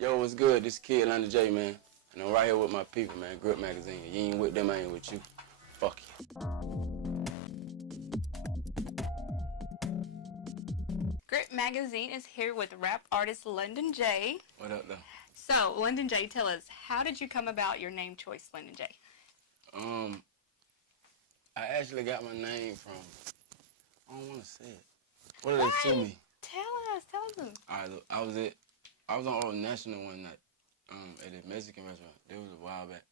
Yo, what's good? This kid London Jae, man. And I'm right here with my people, man. Grip Magazine. You ain't with them, I ain't with you. Fuck you. Grip Magazine is here with rap artist London Jae. What up, though? So, London Jae, tell us, how did you come about your name choice, London Jae? I actually got my name from, I don't want to say it. What did they sue me? Tell us. All right, look, I was on Old National one night at a Mexican restaurant. It was a while back.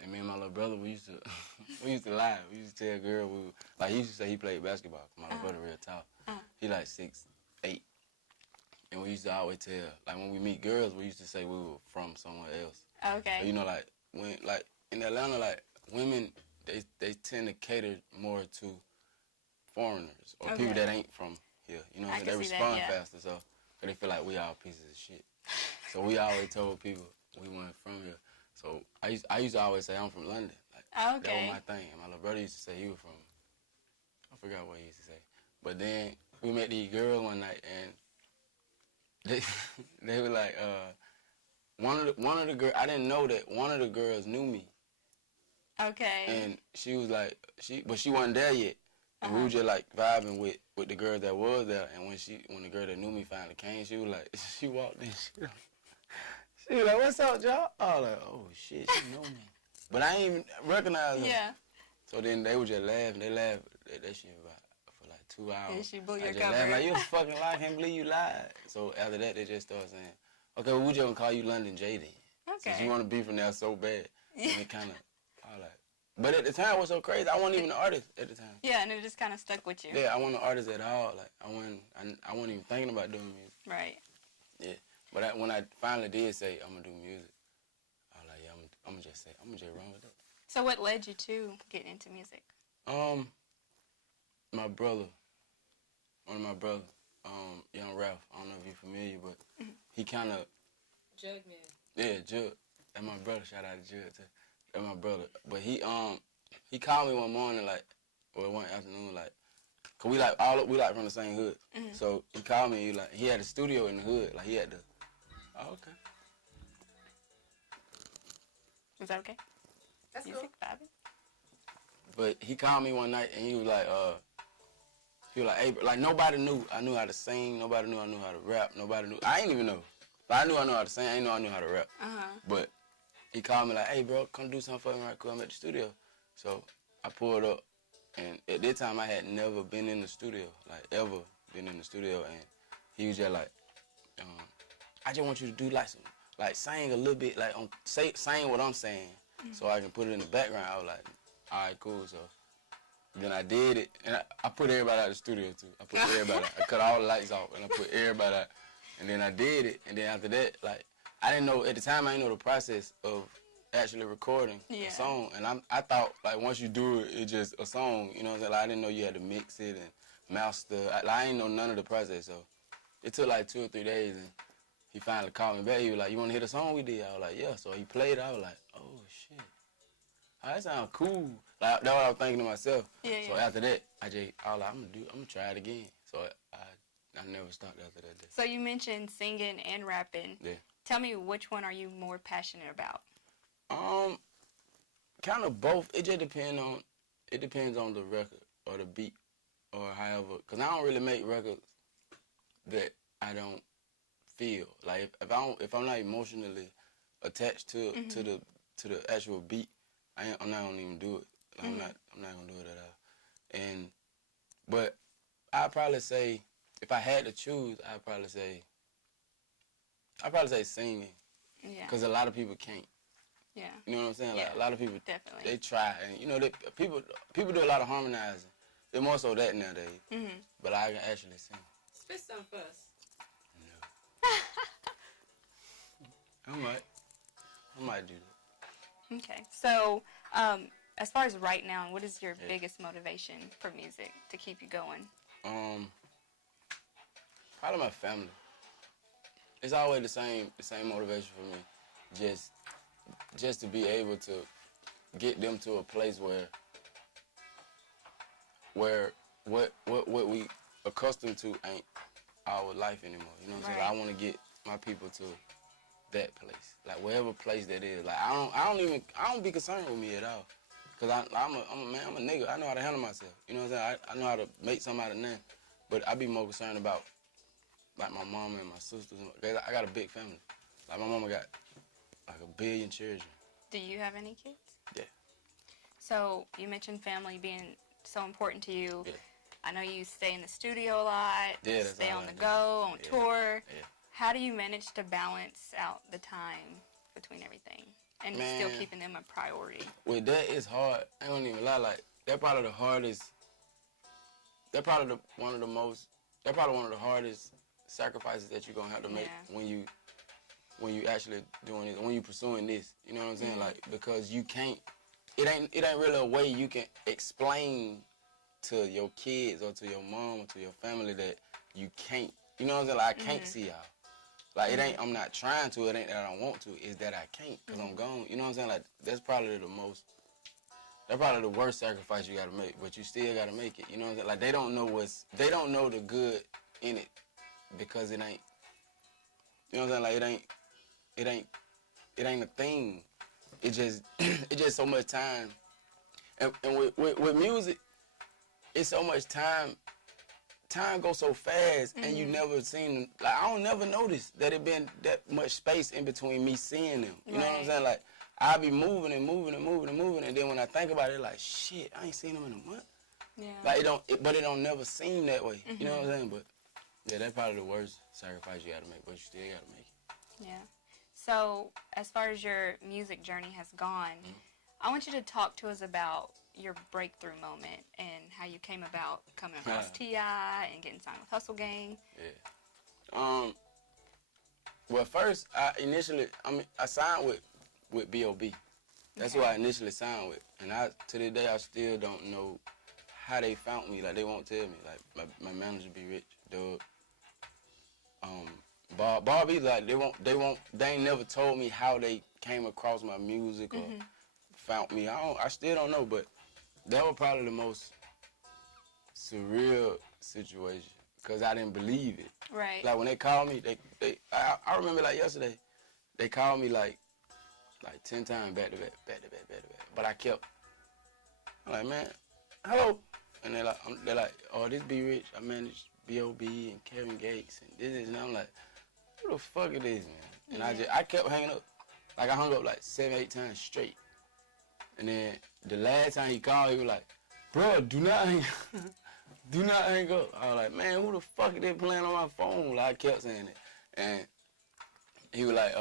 And me and my little brother, we used to lie. We used to tell girls, he used to say he played basketball. My little brother real tall. He like 6'8". And we used to always tell, like when we meet girls, we used to say we were from somewhere else. Okay. So, you know, like when in Atlanta, like women, they tend to cater more to foreigners or people that ain't from here. You know, they respond faster, so they feel like we all pieces of shit. So we always told people we weren't from here. So I used to always say I'm from London. Like, that was my thing. And my little brother used to say he was from, I forgot what he used to say. But then we met these girls one night and they were like, one of the girls, I didn't know that one of the girls knew me. Okay. And she was like, but she wasn't there yet. And we were just like vibing with the girl that was there. And when the girl that knew me finally came, she was like, she walked in, she was like, what's up, y'all? I was like, oh shit, she know me. But I ain't even recognize her. Yeah. So then they would just laugh, and they laughed at that shit for like 2 hours. And she blew your just cover. laughed like, you a fucking lie, I can't believe you lied. So after that, they just started saying, okay, well, we just gonna call you London Jae then. Okay. Since you want to be from there so bad. And it kind of, I was like, but at the time it was so crazy. I wasn't even an artist at the time. Yeah, and it just kind of stuck with you. Yeah, I wasn't an artist at all. Like I wasn't even thinking about doing music. Right. Yeah, but when I finally did say I'm gonna do music, I was like, yeah, I'm gonna just run with that. So what led you to getting into music? My brother, one of my brothers, young Ralph. I don't know if you're familiar, but he kind of. Jug man. Yeah, Jug. That's my brother. Shout out to Jug too. That's my brother. But he called me one morning, like, or one afternoon, like, cause we like from the same hood. So he called me. He had a studio in the hood. Like he had the. Oh, okay. Is that okay? That's music cool. vibing? But he called me one night and he was like, hey, like nobody knew I knew how to sing. Nobody knew I knew how to rap. Nobody knew. I ain't even know. But I knew how to sing. I didn't know I knew how to rap. But he called me like, hey, bro, come do something for me right quick. I'm at the studio. So I pulled up. And at that time, I had never been in the studio, like ever been in the studio. And he was just like, I just want you to do like sing a little bit, like sing what I'm saying, so I can put it in the background. I was like, all right, cool. So then I did it, and I put everybody out of the studio too. I put everybody out. I cut all the lights off, and I put everybody out. And then I did it, and then after that, like I didn't know at the time. I didn't know the process of actually recording a song, and I thought like once you do it, it's just a song. You know what I'm saying? Like, I didn't know you had to mix it and master. I didn't know none of the process, so it took like 2 or 3 days, and he finally called me back. He was like, you want to hear the song we did? I was like, yeah. So he played it. I was like, oh shit, oh, that sounds cool. Like that's what I was thinking to myself. So after that, I was like, I'm gonna try it again. So I never stopped after that day. So you mentioned singing and rapping. Yeah. Tell me, which one are you more passionate about? Kind of both. It just depends on the record or the beat or however. Cause I don't really make records that I don't feel like if I'm not emotionally attached to the actual beat, I'm not gonna even do it. Like, I'm not gonna do it at all. But I'd probably say if I had to choose, I'd probably say singing. Yeah. Cause a lot of people can't. Yeah. You know what I'm saying? Yeah. Like a lot of people, definitely. they try, and you know, people do a lot of harmonizing. They're more so that nowadays. But I can actually sing. Spit some for us. No. I might do that. Okay. So, as far as right now, what is your biggest motivation for music to keep you going? Probably my family. It's always the same motivation for me. Just to be able to get them to a place where what we accustomed to ain't our life anymore. You know what I'm saying? I want to get my people to that place. Like wherever place that is. Like I don't be concerned with me at all. Cause I'm a man, I'm a nigga. I know how to handle myself. You know what I'm saying? I know how to make something out of nothing. But I be more concerned about like my mama and my sisters. I got a big family. Like my mama got like 1 billion children. Do you have any kids? Yeah. So you mentioned family being so important to you. Yeah. I know you stay in the studio a lot, Yeah, that's stay all on I the do. go, on Yeah. tour. Yeah. How do you manage to balance out the time between everything and still Man. keeping them a priority? With that, it's hard. I don't even lie. Like that's probably the hardest. That's probably one of the hardest sacrifices that you're gonna have to make when you actually doing it, when you pursuing this. You know what I'm saying? Mm-hmm. Like because you can't. It ain't really a way you can explain to your kids or to your mom or to your family that you can't. You know what I'm saying? Like I can't see y'all. Like it ain't. I'm not trying to. It ain't that I don't want to. It's that I can't because I'm gone. You know what I'm saying? Like that's probably the most. That's probably the worst sacrifice you gotta make, but you still gotta make it. You know what I'm saying? Like they don't know the good in it because it ain't. You know what I'm saying? Like it ain't a thing. It just so much time. And with music, it's so much time. Time goes so fast, and you never seen. Like I don't never notice that it been that much space in between me seeing them. You know what I'm saying? Like I be moving and moving and moving and moving, and then when I think about it, like shit, I ain't seen them in a month. Yeah. Like but it don't never seem that way. You know what I'm saying? But yeah, that's probably the worst sacrifice you gotta make, but you still gotta make it. Yeah. So as far as your music journey has gone, I want you to talk to us about your breakthrough moment and how you came about coming across T.I. and getting signed with Hustle Gang. Yeah. Well, first, I signed with B.O.B. That's who I initially signed with. And to this day, I still don't know how they found me. Like, they won't tell me. Like, my manager be Rich, Doug. Bob either, like, they ain't never told me how they came across my music or found me. I still don't know, but that was probably the most surreal situation because I didn't believe it. Right. Like when they called me, I remember like yesterday, they called me like 10 times back to back. But I kept, I'm like, man, hello. And they're like, oh, this B Rich. I managed B.O.B. and Kevin Gates and this and I'm like, who the fuck it is, man? And I kept hanging up. Like I hung up like 7-8 times straight. And then the last time he called, he was like, bro, do not hang up. I was like, man, who the fuck is they playing on my phone? Like I kept saying it. And he was like,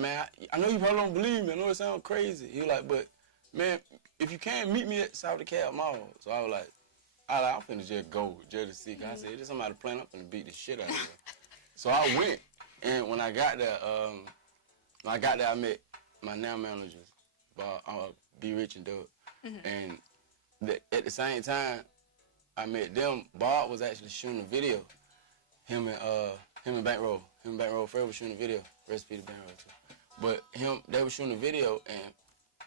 man, I know you probably don't believe me. I know it sounds crazy. He was like, but man, if you can, meet me at South DeKalb Mall. So I was like, I'm finna just go just to see. I said, there's somebody playing, I'm finna beat the shit out of her. So I went, and when I got there, I met my now managers, B Rich and Doug. And at the same time, I met them. Bob was actually shooting a video. Him and Bankroll Fred was shooting a video. Recipe to Bankroll too. But they were shooting a video, and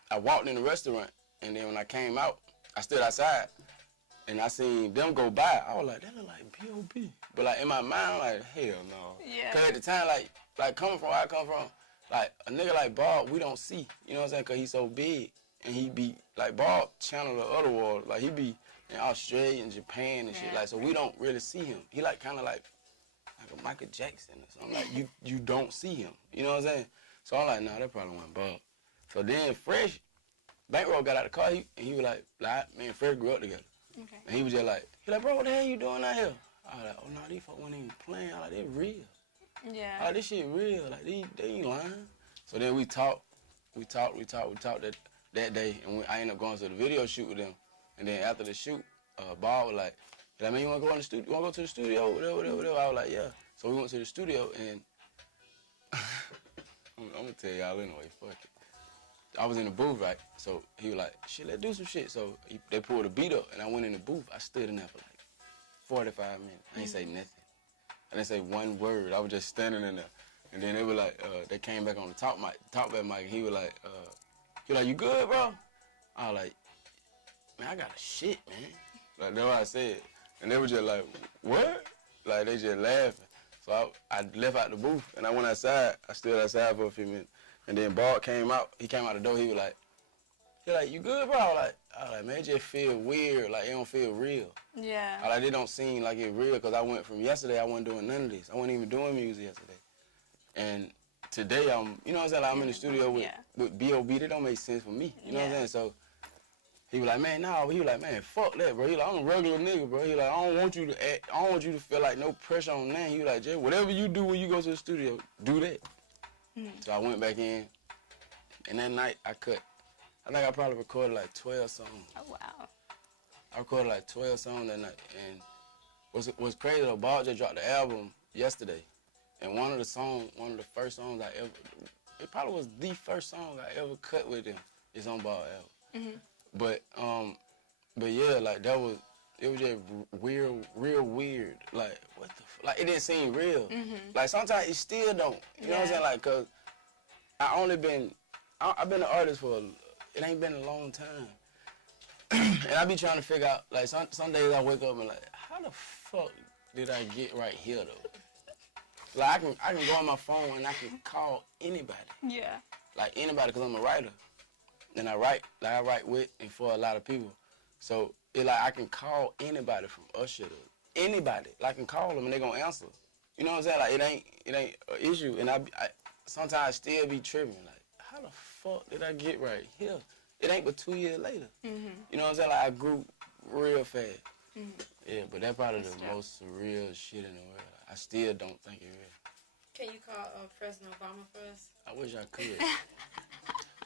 I walked in the restaurant, and then when I came out, I stood outside, and I seen them go by. I was like, that look like B.O.B. But like in my mind, I'm like, hell no. Yeah. Cause at the time, like coming from where I come from, like a nigga like Bob, we don't see. You know what I'm saying? Cause he's so big, and he be like Bob channel the other world. Like he be in Australia and Japan and shit. Like so we don't really see him. He like kind of like a Michael Jackson or something. Like you don't see him. You know what I'm saying? So I'm like, nah, that probably wasn't Bob. So then Fresh, Bankroll got out of the car, and he was like, me and Fresh grew up together. Okay. And he was just like, bro, what the hell you doing out here? I was like, oh no, these folks weren't even playing. I was like, they real. Yeah. I like, this shit real. Like they ain't lying. So then we talked that day, and I ended up going to the video shoot with them. And then after the shoot, Bob was like, man, you wanna go in the studio? You wanna go to the studio? Whatever. I was like, yeah. So we went to the studio, and I'm gonna tell y'all anyway, fuck it. I was in the booth, right? So he was like, shit, let's do some shit. So they pulled a beat up, and I went in the booth. I stood in there for like 45 minutes. I ain't say nothing. I didn't say one word. I was just standing in there. And then they were like, they came back on the top back mic, and he was like, you good, bro? I was like, man, I got a shit, man. Like, that's what I said. And they were just like, what? Like, they just laughing. So So I left out the booth, and I went outside. I stood outside for a few minutes. And then Bart came out. He came out the door. He was like, you good, bro? I was like, man, it just feel weird. Like, it don't feel real. Yeah. I like, it don't seem like it real, because I went from yesterday, I wasn't doing none of this. I wasn't even doing music yesterday. And today, I'm, you know what I'm saying? Like, I'm in the studio with B.O.B. That don't make sense for me. You know what I'm saying? So he was like, man, nah. He was like, man, fuck that, bro. He like, I'm a regular nigga, bro. He like, I don't want you to feel like no pressure on that. He was like, Jay, whatever you do when you go to the studio, do that. So I went back in, and that night I think I probably recorded like 12 songs. Oh, wow. I recorded like 12 songs that night. And what's crazy though, Bart just dropped the album yesterday. And one of the first songs I ever, it probably was the first song I ever cut with him, is on Bart album. But yeah, like it was just real weird. Like, what the like, it didn't seem real. Like, sometimes it still don't. You know what I'm saying? Like, cause I've been an artist it ain't been a long time. And I be trying to figure out, like, some days I wake up and like, how the fuck did I get right here though? Like, I can go on my phone and I can call anybody. Yeah. Like, anybody, cause I'm a writer. And I write with and for a lot of people. So I can call anybody from Usher to anybody. Like, I can call them and they gonna answer. You know what I'm saying? Like, it ain't an issue. And I sometimes still be tripping. Like, how the fuck did I get right here? It ain't but 2 years later. You know what I'm saying? Like, I grew real fast. Yeah, but that's probably the most surreal shit in the world. I still don't think it's real. Can you call President Obama first? I wish I could.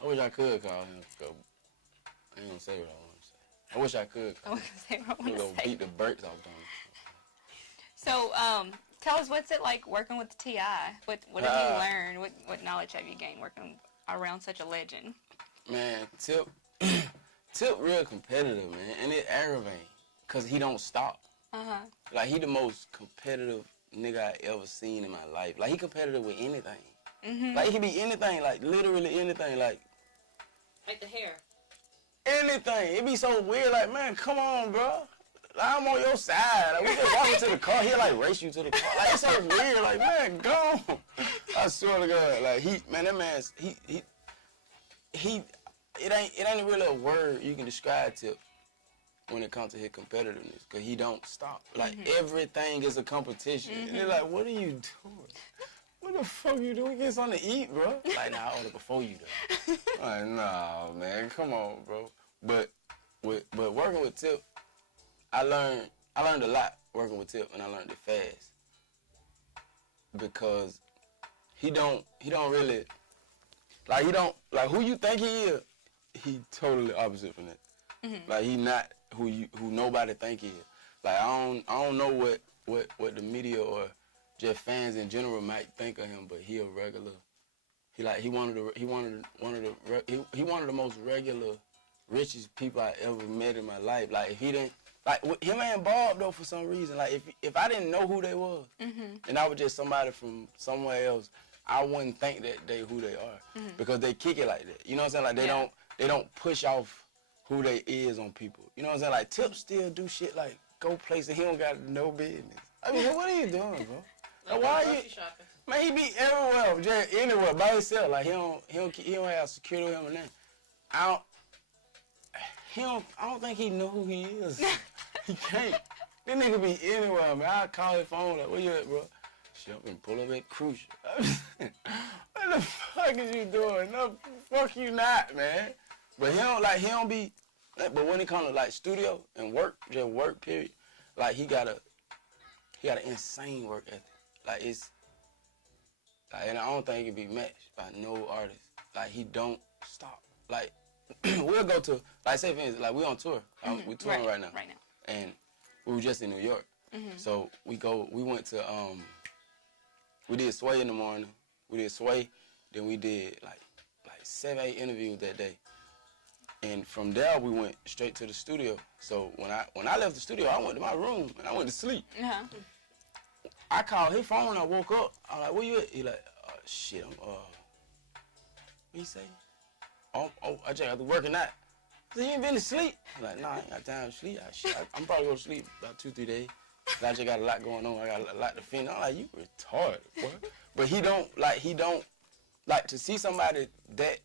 I wish I could call him. I ain't gonna say what I want to say. I wish I could call him. I was gonna beat the brakes off them. So, tell us, what's it like working with T.I.? What have you learned? What knowledge have you gained working around such a legend? Man, Tip real competitive, man, and it aggravating, cause he don't stop. Like, he the most competitive nigga I ever seen in my life. Like, he competitive with anything. Like, he can be anything, like, literally anything, like the hair. Anything. It be so weird, like, man, come on, bro. Like, I'm on your side. Like, we just walking to the car, he'll, like, race you to the car. Like, it's so weird, like, man, go on. I swear to God, like, that man's, it ain't really a word you can describe Tip when it comes to his competitiveness, because he don't stop. Like, everything is a competition. And they're like, what are you doing? What the fuck you doing? Get something to eat, bro. Like, nah, I ordered before you do. Like, nah, man, come on, bro. But working with Tip, I learned a lot working with Tip, and I learned it fast. Because he don't really, like, who you think he is, he totally opposite from that. Like, he not who nobody think he is. Like, I don't know what the media or just fans in general might think of him, but he a regular. He one of the most regular, richest people I ever met in my life. Like, if he didn't, like, him and Bob though, for some reason, like, if I didn't know who they was, and I was just somebody from somewhere else, I wouldn't think that they who they are, because they kick it like that. You know what I'm saying? Like, they don't push off who they is on people. You know what I'm saying? Like, Tip still do shit like go places he don't got no business. I mean, what are you doing, bro? Like, why are you shopping? Man, he be everywhere, just anywhere by himself. Like, he don't have security with him and that. I don't think he know who he is. He can't. This nigga be anywhere, man. I call his phone, like, where you at, bro? Shit, I'm gonna pull up at Crucial. What the fuck is you doing? No, fuck you not, man. But he don't be, but when it comes to, like, studio and work, just work, period, like, he got an insane work ethic. Like, and I don't think it can be matched by no artist. Like, he don't stop. Like, we'll go to, like, say for instance, like, we on tour. We're touring right now. And we were just in New York. So we went to, we did Sway in the morning. We did Sway. Then we did, like 7, 8 interviews that day. And from there, we went straight to the studio. So when I left the studio, I went to my room and I went to sleep. I called his phone when I woke up. I'm like, where you at? He like, shit, what you say? I just got to working out. I said, you ain't been to sleep? I'm like, nah, I ain't got time to sleep. I'm probably going to sleep about 2, 3 days. I just got a lot going on. I got a lot to finish. I'm like, you retarded, boy. But he don't, to see somebody that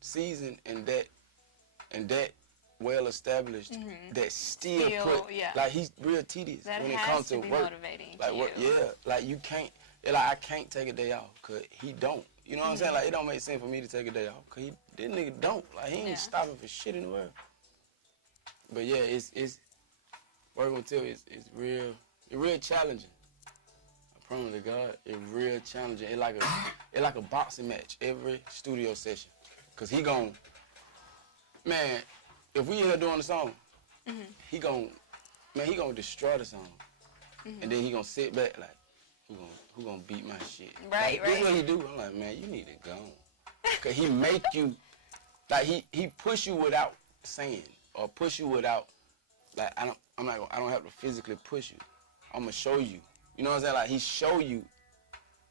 seasoned and that well established that still put, like, he's real tedious that when it has comes to be work. Motivating Like, to work, you. yeah, like, you can't, I can't take a day off, because he don't. You know what I'm saying? Like, it don't make sense for me to take a day off, because this nigga don't. Like, he ain't stopping for shit in the world. But yeah, it's working with Till is real challenging. I promise to God, it's real challenging. It's like a boxing match every studio session. Cause he gon', man, if we in here doing the song, he gon' destroy the song. And then he gon' sit back like, who gonna beat my shit? Right, This is what he do. I'm like, man, you need to go. Cause he make you, like he push you without saying, or push you without, like I don't have to physically push you. I'm gonna show you. You know what I'm saying? Like he show you,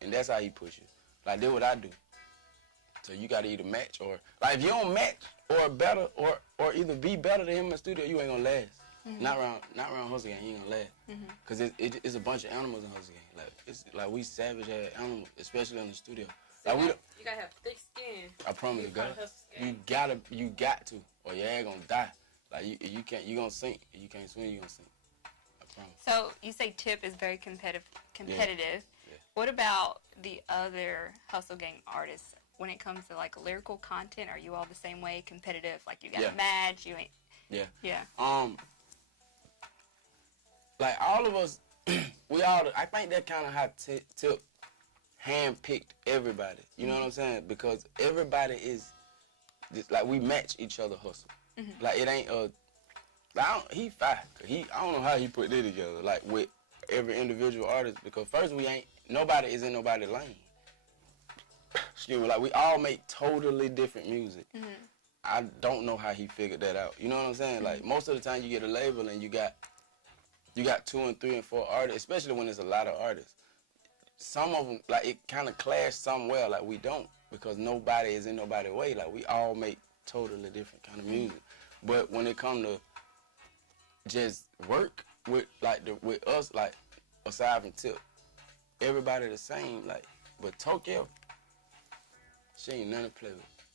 and that's how he push you. Like that's what I do. So you gotta either match or, like if you don't match or better or either be better than him in the studio, you ain't gonna last. Not around Hustle Gang, you ain't gonna last. Cause it's a bunch of animals in Hustle Gang. Like it's like we savage ass animals, especially in the studio. Like you gotta have thick skin. I promise you, Part God, of Hustle Gang. you got to, or your ass gonna die. Like you gonna sink. If you can't swim, you gonna sink. I promise. So you say Tip is very competitive. Yeah. What about the other Hustle Gang artists? When it comes to like lyrical content, are you all the same way, competitive? Like you got a match, you ain't. Yeah. Yeah. Like all of us, I think that kind of how Tip handpicked everybody. You know what I'm saying? Because everybody is, just, like we match each other hustle. Like it ain't he fire. I don't know how he put that together. Like with every individual artist, because first nobody is in nobody's lane. Excuse me. Like we all make totally different music. I don't know how he figured that out. You know what I'm saying? Like most of the time you get a label and you got 2 and 3 and 4 artists, especially when there's a lot of artists. Some of them, like, it kind of clashed somewhere, like, we don't, because nobody is in nobody's way. Like, we all make totally different kind of music. But when it come to just work with, like, with us, like, aside from Tip, everybody the same, like, but Tokyo, she ain't nothing to play with.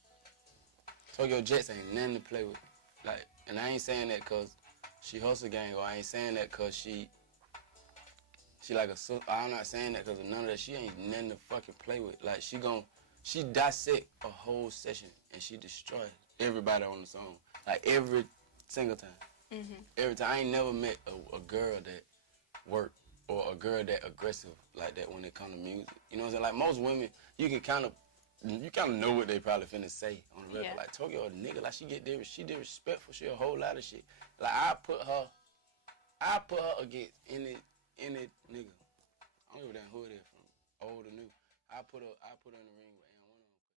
Tokyo Jets ain't nothing to play with. Like, and I ain't saying that because she Hustle Gang, or I ain't saying that because she like a sister. I'm not saying that because of none of that. She ain't nothing to fucking play with. Like, she dissect a whole session and she destroys everybody on the song. Like, every single time. Every time. I ain't never met a girl that worked or a girl that aggressive like that when it comes to music. You know what I'm saying? Like, most women, you kind of know what they probably finna say on the record. Like, Tokyo a nigga, like, she disrespectful, she a whole lot of shit. Like, I put her against any nigga. I don't give a damn who it is, from old or new. I put her in the ring with